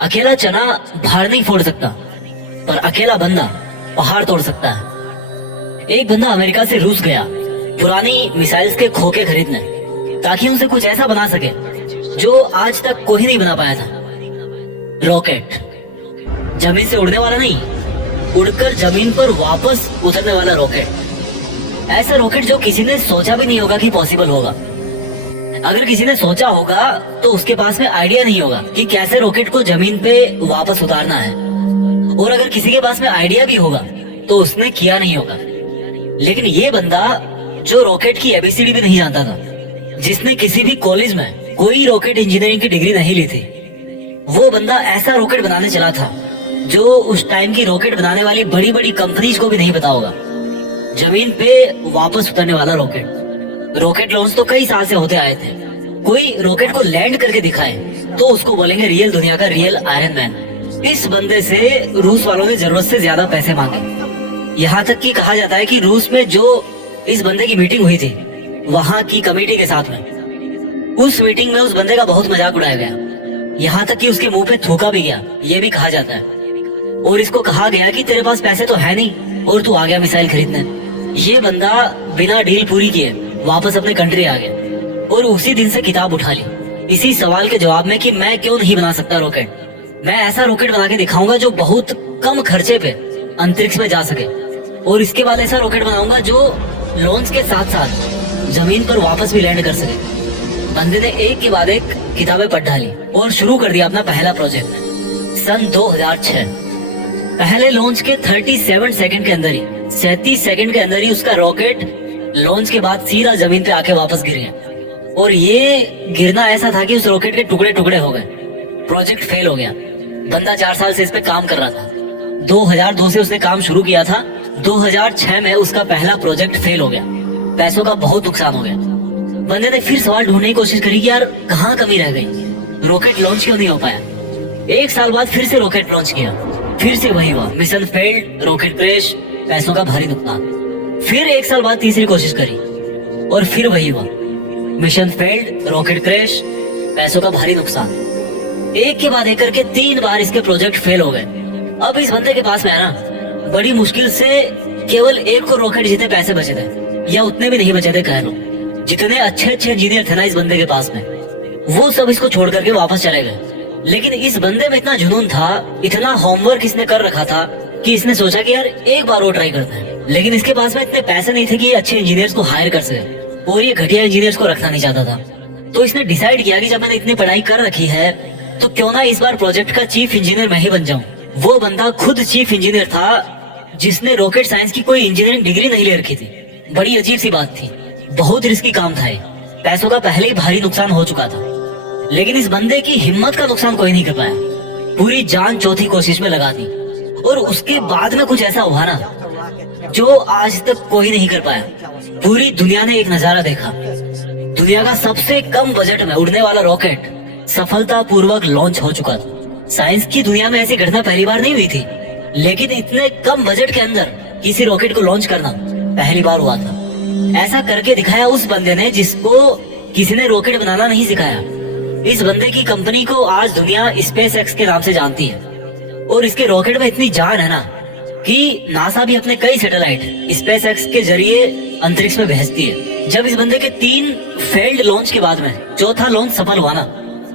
अकेला चना भार नहीं फोड़ सकता, पर अकेला बंदा पहाड़ तोड़ सकता है। एक बंदा अमेरिका से रूस गया पुरानी मिसाइल्स के खोखे खरीदने, ताकि उनसे कुछ ऐसा बना सके जो आज तक कोई नहीं बना पाया था। रॉकेट। जमीन से उड़ने वाला नहीं, उड़कर जमीन पर वापस उतरने वाला रॉकेट। ऐसा रॉकेट जो किसी ने सोचा भी नहीं होगा कि पॉसिबल होगा। अगर किसी ने सोचा होगा तो उसके पास में आइडिया नहीं होगा कि कैसे रॉकेट को जमीन पे वापस उतारना है, और अगर किसी के पास में आइडिया भी होगा तो उसने किया नहीं होगा। लेकिन ये बंदा जो रॉकेट की एबीसीडी भी नहीं जानता था, जिसने किसी भी कॉलेज में कोई रॉकेट इंजीनियरिंग की डिग्री नहीं ली थी, वो बंदा ऐसा रॉकेट बनाने चला था जो उस टाइम की रॉकेट बनाने वाली बड़ी बड़ी कंपनीज को भी नहीं पता होगा। जमीन पे वापस उतरने वाला रॉकेट। रॉकेट लॉन्च तो कई साल से होते आए थे। कोई रॉकेट को लैंड करके दिखाए तो उसको बोलेंगे रियल दुनिया का रियल आयरन मैन। इस बंदे से रूस वालों ने जरूरत से ज्यादा पैसे मांगे। यहाँ तक कि कहा जाता है कि रूस में जो इस बंदे की मीटिंग हुई थी वहाँ की कमेटी के साथ में, उस मीटिंग में उस बंदे का बहुत मजाक उड़ाया गया। यहाँ तक कि उसके मुंह पे थूका भी गया, ये भी कहा जाता है। और इसको कहा गया कि तेरे पास पैसे तो है नहीं और तू आ गया मिसाइल खरीदने। ये बंदा बिना डील पूरी किए वापस अपने कंट्री आ गया और उसी दिन से किताब उठा ली इसी सवाल के जवाब में कि मैं क्यों नहीं बना सकता रॉकेट। मैं ऐसा रॉकेट बना के दिखाऊंगा जो बहुत कम खर्चे पे अंतरिक्ष में जा सके, और इसके बाद ऐसा रॉकेट बनाऊंगा जो लॉन्च के साथ साथ जमीन पर वापस भी लैंड कर सके। बंदे ने एक के बाद एक किताबें पढ़ डाली और शुरू कर दिया अपना पहला प्रोजेक्ट। सन 2006 पहले लॉन्च के 37 सेकंड के अंदर ही 37 सेकंड के अंदर ही उसका रॉकेट लॉन्च के बाद सीधा जमीन पे आके वापस गिर गया। और ये गिरना ऐसा था कि उस रॉकेट के टुकड़े टुकड़े हो गए। प्रोजेक्ट फेल हो गया। बंदा 4 साल से इस पे काम कर रहा था। 2002 से उसने काम शुरू किया था। 2006 में उसका पहला प्रोजेक्ट फेल हो गया। पैसों का बहुत नुकसान हो गया। बंदे ने फिर सवाल ढूंढने की कोशिश करी कि यार कहाँ कमी रह गई, रॉकेट लॉन्च क्यों नहीं हो पाया। 1 साल बाद फिर से रॉकेट लॉन्च किया, फिर से वही हुआ, मिशन फेल्ड, रॉकेट क्रैश, पैसों का भारी नुकसान। फिर 1 साल बाद तीसरी कोशिश करी और फिर वही हुआ, मिशन फेल्ड, रॉकेट क्रैश, पैसों का भारी नुकसान। एक के बाद एक करके 3 बार इसके प्रोजेक्ट फेल हो गए। अब इस बंदे के पास में है ना, बड़ी मुश्किल से केवल एक को रॉकेट जितने पैसे बचे थे, या उतने भी नहीं बचे थे कह लो। जितने अच्छे अच्छे इंजीनियर थे ना इस बंदे के पास में, वो सब इसको छोड़ करके वापस चले गए। लेकिन इस बंदे में इतना जुनून था, इतना होमवर्क इसने कर रखा था कि इसने सोचा कि यार एक बार वो ट्राई करते हैं। लेकिन इसके पास में इतने पैसे नहीं थे कि अच्छे इंजीनियर्स को हायर कर सके, और ये घटिया इंजीनियर्स को रखना नहीं चाहता था। तो इसने डिसाइड किया कि जब मैंने इतनी पढ़ाई कर रखी है तो क्यों ना इस बार प्रोजेक्ट का चीफ इंजीनियर मैं ही बन जाऊं। वो बंदा खुद चीफ इंजीनियर था जिसने रॉकेट साइंस की कोई इंजीनियरिंग डिग्री नहीं ले रखी थी। बड़ी अजीब सी बात थी, बहुत रिस्की काम था ये। पैसों का पहले ही भारी नुकसान हो चुका था, लेकिन इस बंदे की हिम्मत का नुकसान कोई नहीं कर पाया। पूरी जान चौथी कोशिश में लगा दी, और उसके बाद में कुछ ऐसा हुआ ना जो आज तक कोई नहीं कर पाया। पूरी दुनिया ने एक नजारा देखा। दुनिया का सबसे कम बजट में उड़ने वाला रॉकेट सफलतापूर्वक लॉन्च हो चुका था। साइंस की दुनिया में ऐसी घटना पहली बार नहीं हुई थी, लेकिन इतने कम बजट के अंदर किसी रॉकेट को लॉन्च करना पहली बार हुआ था। ऐसा करके दिखाया उस बंदे ने जिसको किसी ने रॉकेट बनाना नहीं सिखाया। इस बंदे की कंपनी को आज दुनिया स्पेस एक्स के नाम से जानती है, और इसके रॉकेट में इतनी जान है ना कि नासा भी अपने कई सैटेलाइट स्पेस एक्स के जरिए अंतरिक्ष में भेजती है। जब इस बंदे के 3 फेल्ड लॉन्च के बाद में चौथा लॉन्च सफल हुआ ना,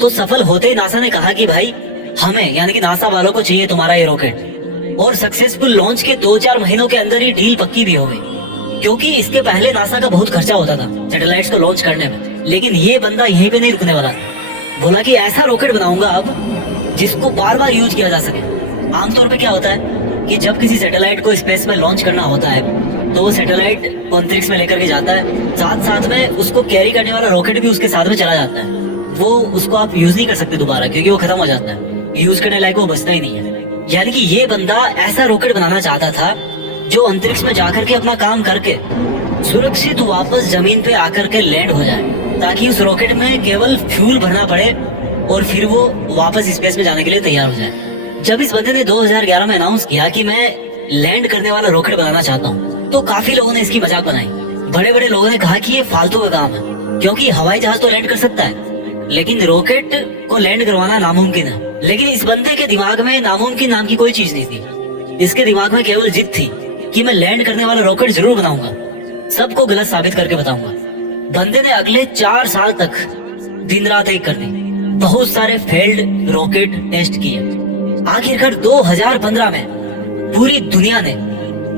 तो सफल होते ही नासा ने कहा कि भाई हमें यानी कि नासा वालों को चाहिए तुम्हारा ये रॉकेट। और सक्सेसफुल लॉन्च के 2-4 महीनों के अंदर ही डील पक्की भी हो गई, क्योंकि इसके पहले नासा का बहुत खर्चा होता था सैटेलाइट्स को लॉन्च करने में। लेकिन ये बंदा यहीं पे नहीं रुकने वाला था। बोला कि ऐसा रॉकेट बनाऊंगा अब जिसको बार बार यूज किया जा सके। आमतौर पे क्या होता है कि जब किसी सैटेलाइट को स्पेस में लॉन्च करना होता है तो वो सैटेलाइट को अंतरिक्ष में लेकर के जाता है, साथ साथ में उसको कैरी करने वाला रॉकेट भी उसके साथ में चला जाता है। वो उसको आप यूज नहीं कर सकते दोबारा, क्योंकि वो खत्म हो जाता है, यूज करने लायक वो बचता ही नहीं है। यानी कि ये बंदा ऐसा रॉकेट बनाना चाहता था जो अंतरिक्ष में जाकर के अपना काम करके सुरक्षित वापस जमीन पे आकर के लैंड हो जाए, ताकि उस रॉकेट में केवल फ्यूल भरना पड़े और फिर वो वापस स्पेस में जाने के लिए तैयार हो जाए। जब इस बंदे ने 2011 में अनाउंस किया कि मैं लैंड करने वाला रॉकेट बनाना चाहता हूँ, तो काफी लोगों ने इसकी मजाक बनाई। बड़े बड़े लोगों ने कहा कि ये फालतू का काम है, क्योंकि हवाई जहाज तो लैंड कर सकता है, लेकिन रॉकेट को लैंड करवाना नामुमकिन है। लेकिन इस बंदे के दिमाग में नामुमकिन नाम की कोई चीज नहीं थी। इसके दिमाग में केवल जिद थी कि मैं लैंड करने वाला रॉकेट जरूर बनाऊंगा, सबको गलत साबित करके बताऊंगा। बंदे ने अगले 4 साल तक दिन रात एक कर दी, बहुत सारे फेल्ड रॉकेट टेस्ट किए। आखिरकार 2015 में पूरी दुनिया ने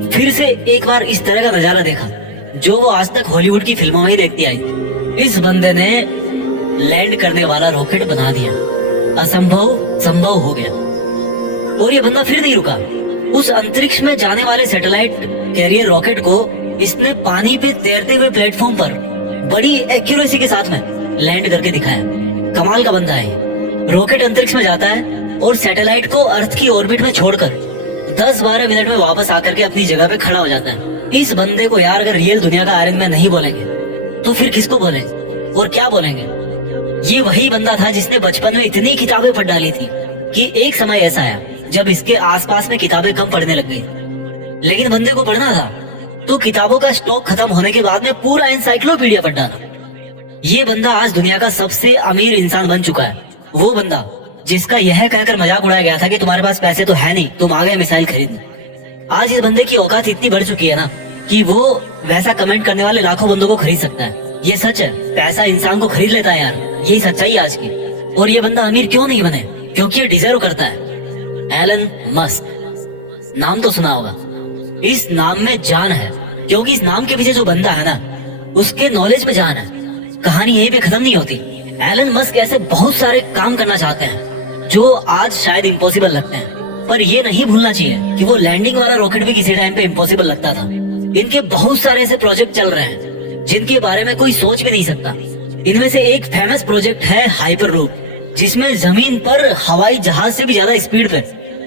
फिर से एक बार इस तरह का नजारा देखा जो वो आज तक हॉलीवुड की फिल्मों में ही देखती आई थी। इस बंदे ने लैंड करने वाला रॉकेट बना दिया, असंभव संभव हो गया। और ये बंदा फिर नहीं रुका। उस अंतरिक्ष में जाने वाले सैटेलाइट कैरियर रॉकेट को इसने पानी पे तैरते हुए प्लेटफॉर्म पर बड़ी एक्यूरेसी के साथ में लैंड करके दिखाया। कमाल का बंदा है। रॉकेट अंतरिक्ष में जाता है और सैटेलाइट को अर्थ की ऑर्बिट में छोड़कर 10-12 मिनट में वापस आकर के अपनी जगह पे खड़ा हो जाता है। इस बंदे को यार अगर रियल दुनिया का आयरन मैन नहीं बोलेंगे तो फिर किसको बोलेंगे और क्या बोलेंगे। ये वही बंदा था जिसने बचपन में इतनी किताबें पढ़ डाली थी कि एक समय ऐसा आया जब इसके आसपास में किताबें कम पढ़ने लग गई। लेकिन बंदे को पढ़ना था तो किताबों का स्टॉक खत्म होने के बाद में पूरा एनसाइक्लोपीडिया पढ़ डाला। ये बंदा आज दुनिया का सबसे अमीर इंसान बन चुका है। वो बंदा जिसका यह कहकर मजाक उड़ाया गया था कि तुम्हारे पास पैसे तो है नहीं, तुम आ गए मिसाइल खरीदने। आज इस बंदे की औकात इतनी बढ़ चुकी है ना कि वो वैसा कमेंट करने वाले लाखों बंदों को खरीद सकता है। ये सच है, पैसा इंसान को खरीद लेता है यार, यही सच्चाई आज की। और ये बंदा अमीर क्यों नहीं बने? क्योंकि ये डिजर्व करता है। एलन मस्क, नाम तो सुना होगा। इस नाम में जान है क्योंकि इस नाम के पीछे जो बंदा है ना उसके नॉलेज में जान है। कहानी यहीं पे खत्म नहीं होती। एलन मस्क ऐसे बहुत सारे काम करना चाहते हैं जो आज शायद इम्पॉसिबल लगते हैं, पर ये नहीं भूलना चाहिए कि वो लैंडिंग वाला रॉकेट भी किसी टाइम पे इम्पॉसिबल लगता था। इनके बहुत सारे ऐसे प्रोजेक्ट चल रहे हैं जिनके बारे में कोई सोच भी नहीं सकता। इनमें से एक फेमस प्रोजेक्ट है हाइपरलूप, जिसमें जमीन पर हवाई जहाज से भी ज्यादा स्पीड पे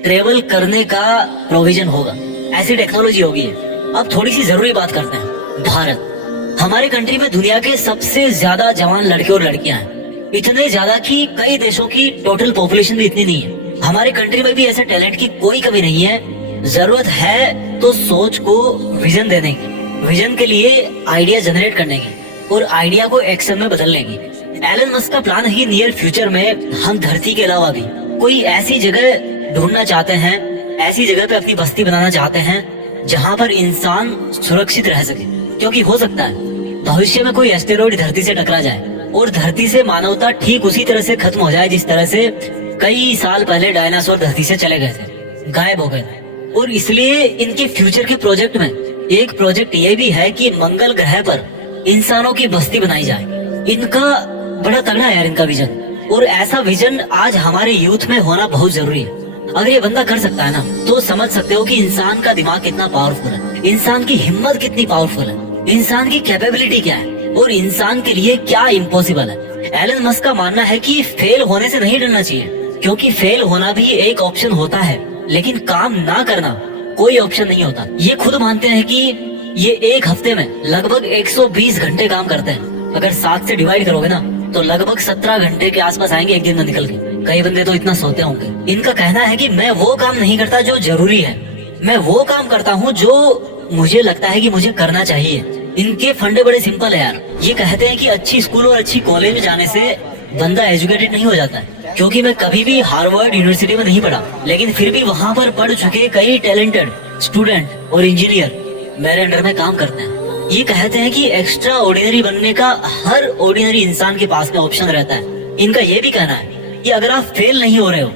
ट्रेवल करने का प्रोविजन होगा। ऐसी टेक्नोलॉजी होगी। अब थोड़ी सी जरूरी बात करते हैं। भारत, हमारे कंट्री में दुनिया के सबसे ज्यादा जवान लड़के और लड़कियां हैं। इतने ज्यादा कि कई देशों की टोटल पॉपुलेशन भी इतनी नहीं है। हमारे कंट्री में भी ऐसे टैलेंट की कोई कमी नहीं है। जरूरत है तो सोच को विजन देने की, विजन के लिए आइडिया जनरेट करने की और आइडिया को एक्शन में बदलने की। एलन मस्क का प्लान है कि नियर फ्यूचर में हम धरती के अलावा भी कोई ऐसी जगह ढूंढना चाहते हैं, ऐसी जगह पे अपनी बस्ती बनाना चाहते हैं जहाँ पर इंसान सुरक्षित रह सके। क्योंकि हो सकता है भविष्य में कोई एस्टेरॉइड धरती से टकरा जाए और धरती से मानवता ठीक उसी तरह से खत्म हो जाए जिस तरह से कई साल पहले डायनासोर धरती से चले गए थे, गायब हो गए थे। और इसलिए इनके फ्यूचर के प्रोजेक्ट में एक प्रोजेक्ट ये भी है कि मंगल ग्रह पर इंसानों की बस्ती बनाई जाए। इनका बड़ा तगड़ा है यार इनका विजन, और ऐसा विजन आज हमारे यूथ में होना बहुत जरूरी है। अगर ये बंदा कर सकता है ना तो समझ सकते हो कि इंसान का दिमाग कितना पावरफुल है, इंसान की हिम्मत कितनी पावरफुल है, इंसान की कैपेबिलिटी क्या है और इंसान के लिए क्या इम्पॉसिबल है। एलन मस्क का मानना है कि फेल होने से नहीं डरना चाहिए, क्योंकि फेल होना भी एक ऑप्शन होता है, लेकिन काम ना करना कोई ऑप्शन नहीं होता। ये खुद मानते हैं कि ये एक हफ्ते में लगभग 120 घंटे काम करते हैं। अगर 7 से डिवाइड करोगे ना तो लगभग 17 घंटे के आसपास आएंगे एक दिन में निकल के। कई बंदे तो इतना सोते होंगे। इनका कहना है कि मैं वो काम नहीं करता जो जरूरी है, मैं वो काम करता हूँ जो मुझे लगता है कि मुझे करना चाहिए। इनके फंडे बड़े सिंपल है यार। ये कहते हैं कि अच्छी स्कूल और अच्छी कॉलेज में जाने से बंदा एजुकेटेड नहीं हो जाता है, क्योंकि मैं कभी भी हार्वर्ड यूनिवर्सिटी में नहीं पढ़ा, लेकिन फिर भी वहाँ पर पढ़ चुके कई टैलेंटेड स्टूडेंट और इंजीनियर मेरे अंडर में काम करते हैं। ये कहते हैं कि एक्स्ट्रा ऑर्डिनरी बनने का हर ऑर्डिनरी इंसान के पास में ऑप्शन रहता है। इनका ये भी कहना है कि अगर आप फेल नहीं हो रहे हो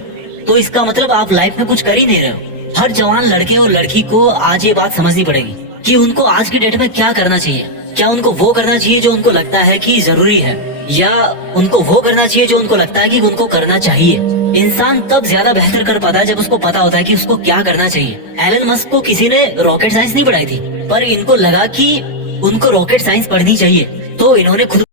तो इसका मतलब आप लाइफ में कुछ कर ही नहीं रहे हो। हर जवान लड़के और लड़की को आज ये बात समझनी पड़ेगी कि उनको आज की डेट में क्या करना चाहिए। क्या उनको वो करना चाहिए जो उनको लगता है कि जरूरी है, या उनको वो करना चाहिए जो उनको लगता है कि उनको करना चाहिए। इंसान तब ज्यादा बेहतर कर पाता है जब उसको पता होता है कि उसको क्या करना चाहिए। एलन मस्क को किसी ने रॉकेट साइंस नहीं पढ़ाई थी, पर इनको लगा कि उनको रॉकेट साइंस पढ़नी चाहिए, तो इन्होंने खुद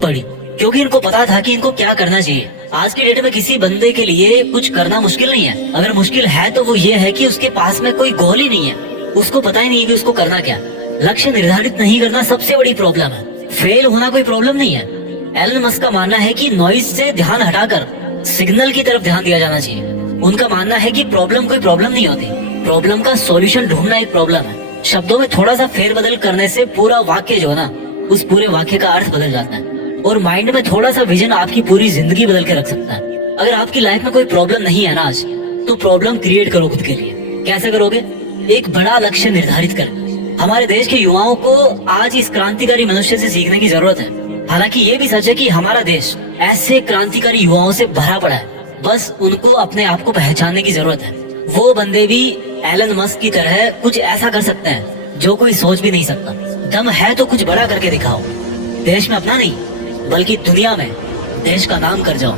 पड़ी, क्योंकि इनको पता था कि इनको क्या करना चाहिए। आज के डेट में किसी बंदे के लिए कुछ करना मुश्किल नहीं है। अगर मुश्किल है तो वो ये है कि उसके पास में कोई गोल ही नहीं है, उसको पता ही नहीं है कि उसको करना क्या। लक्ष्य निर्धारित नहीं करना सबसे बड़ी प्रॉब्लम है। फेल होना कोई प्रॉब्लम नहीं है। एलन मस्क का मानना है कि नॉइज से ध्यान हटाकर सिग्नल की तरफ ध्यान दिया जाना चाहिए। उनका मानना है कि प्रॉब्लम कोई प्रॉब्लम नहीं होती, प्रॉब्लम का सॉल्यूशन ढूंढना एक प्रॉब्लम है। शब्दों में थोड़ा सा फेरबदल करने से पूरा वाक्य जो है ना, उस पूरे वाक्य का अर्थ बदल जाता है। और माइंड में थोड़ा सा विजन आपकी पूरी जिंदगी बदल के रख सकता है। अगर आपकी लाइफ में कोई प्रॉब्लम नहीं है ना आज, तो प्रॉब्लम क्रिएट करो खुद के लिए। कैसे करोगे? एक बड़ा लक्ष्य निर्धारित करें। हमारे देश के युवाओं को आज इस क्रांतिकारी मनुष्य से सीखने की जरूरत है। हालांकि ये भी सच है कि हमारा देश ऐसे क्रांतिकारी युवाओं से भरा पड़ा है, बस उनको अपने आप को पहचानने की जरूरत है। वो बंदे भी एलन मस्क की तरह कुछ ऐसा कर सकते हैं जो कोई सोच भी नहीं सकता। दम है तो कुछ बड़ा करके दिखाओ। देश में अपना नहीं, बल्कि दुनिया में देश का नाम कर जाओ।